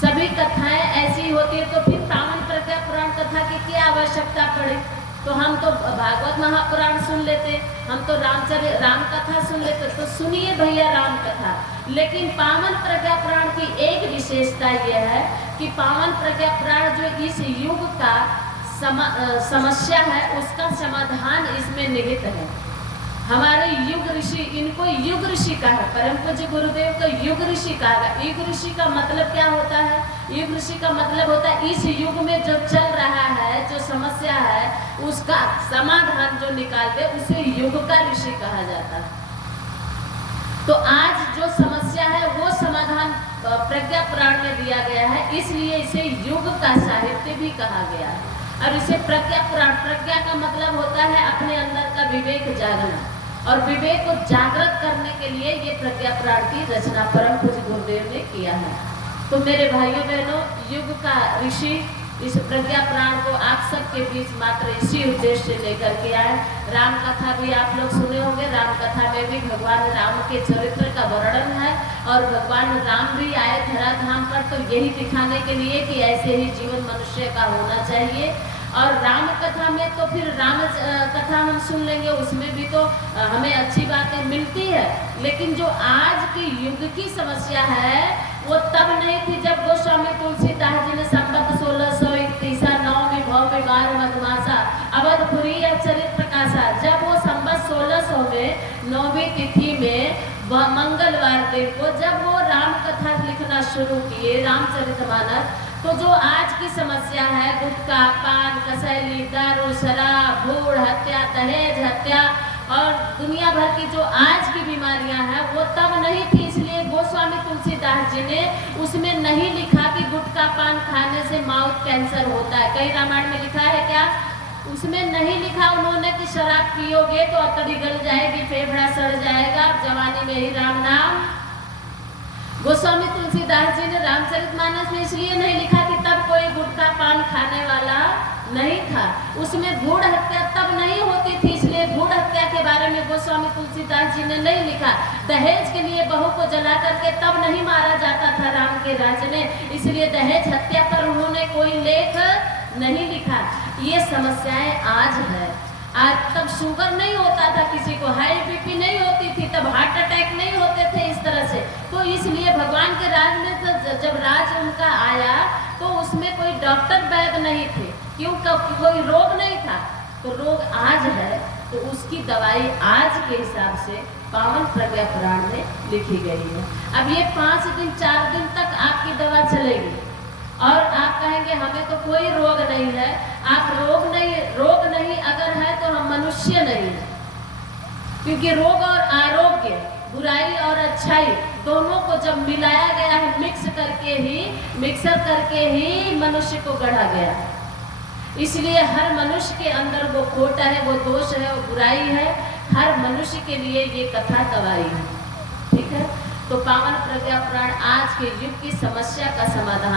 सभी कथाएं ऐसी होती है, तो फिर पावन प्रज्ञा पुराण कथा की क्या आवश्यकता पड़े? तो हम तो भागवत महापुराण सुन लेते, हम तो राम कथा सुन लेते। तो सुनिए भैया राम कथा, लेकिन पावन प्रज्ञा पुराण की एक विशेषता यह है कि पावन प्रज्ञा पुराण जो इस युग का समस्या है उसका समाधान इसमें निहित है। हमारे युग ऋषि, इनको युग ऋषि कहा, परम पूज्य गुरुदेव को युग ऋषि कहा। युग ऋषि का मतलब क्या होता है? युग ऋषि का मतलब होता है इस युग में जो चल रहा है, जो समस्या है, उसका समाधान जो निकालते उसे युग का ऋषि कहा जाता है। तो आज जो समस्या है वो समाधान प्रज्ञा पुराण में दिया गया है, इसलिए इसे युग का साहित्य भी कहा गया है। और इसे प्रज्ञा पुराण, प्रज्ञा का मतलब होता है अपने अंदर का विवेक जागना, और विवेक को जागृत करने के लिए ये प्रज्ञा पुराण की रचना परम पूज्य गुरुदेव ने किया है। तो मेरे भाइयों बहनों, युग का ऋषि इस प्रज्ञा पुराण को आप सबके बीच मात्र इसी उद्देश्य से लेकर के आए। राम कथा भी आप लोग सुने होंगे, राम कथा में भी भगवान राम के चरित्र का वर्णन है, और भगवान राम भी आए धराधाम पर तो यही दिखाने के लिए कि ऐसे ही जीवन मनुष्य का होना चाहिए। और राम कथा में तो फिर राम कथा हम सुन लेंगे, उसमें भी तो हमें अच्छी बातें मिलती है, लेकिन जो आज के युग की समस्या है वो तब नहीं थी जब गोस्वामी तुलसीदास जी ने संवत 1631 नवमी भव्य बार मधुमासा अवधपुरी चरित प्रकाशा, जब वो संवत 1600 में 9वीं तिथि में मंगलवार दिन को जब वो राम कथा लिखना शुरू किए, रामचरितमानस, तो जो आज की समस्या है गुटखा, पान, कसैली, दारू, शराब, भूड़ हत्या, दहेज हत्या और दुनिया भर की जो आज की बीमारियां हैं वो तब नहीं थी। इसलिए गोस्वामी तुलसीदास जी ने उसमें नहीं लिखा कि गुटखा पान खाने से माउथ कैंसर होता है। कई रामायण में लिखा है क्या? उसमें नहीं लिखा उन्होंने कि शराब पियोगे तो अतड़ी गल जाएगी, फेफड़ा सड़ जाएगा, जवानी में ही राम नाम। गोस्वामी तुलसीदास जी ने रामचरितमानस में इसलिए नहीं लिखा कि तब कोई गुटखा पान खाने वाला नहीं था। उसमें भूड़ हत्या तब नहीं होती थी, इसलिए भूड़ हत्या के बारे में गोस्वामी तुलसीदास जी ने नहीं लिखा। दहेज के लिए बहू को जला करके तब नहीं मारा जाता था राम के राज्य में, इसलिए दहेज हत्या पर उन्होंने कोई लेख नहीं लिखा। ये समस्याएं आज है। आज तब शुगर नहीं होता था किसी को, हाई बीपी नहीं होती थी, तब हार्ट अटैक नहीं होते थे इस तरह से। तो इसलिए भगवान के राज में तो जब राज उनका आया तो उसमें कोई डॉक्टर वैद्य नहीं थे, क्यों? कोई रोग नहीं था। तो रोग आज है तो उसकी दवाई आज के हिसाब से पावन प्रज्ञा पुराण में लिखी गई है। अब ये 5 दिन 4 दिन तक आपकी दवा चलेगी और आप कहेंगे हमें तो कोई रोग नहीं है। आप रोग नहीं अगर है तो हम मनुष्य नहीं है, क्योंकि रोग और आरोग्य, बुराई और अच्छाई दोनों को जब मिलाया गया है, मिक्सर करके ही मनुष्य को गढ़ा गया है। इसलिए हर मनुष्य के अंदर वो खोट है, वो दोष है, वो बुराई है। हर मनुष्य के लिए ये कथा दवाई है। ठीक है, तो पावन प्रज्ञा पुराण आज के युग की समस्या का समाधान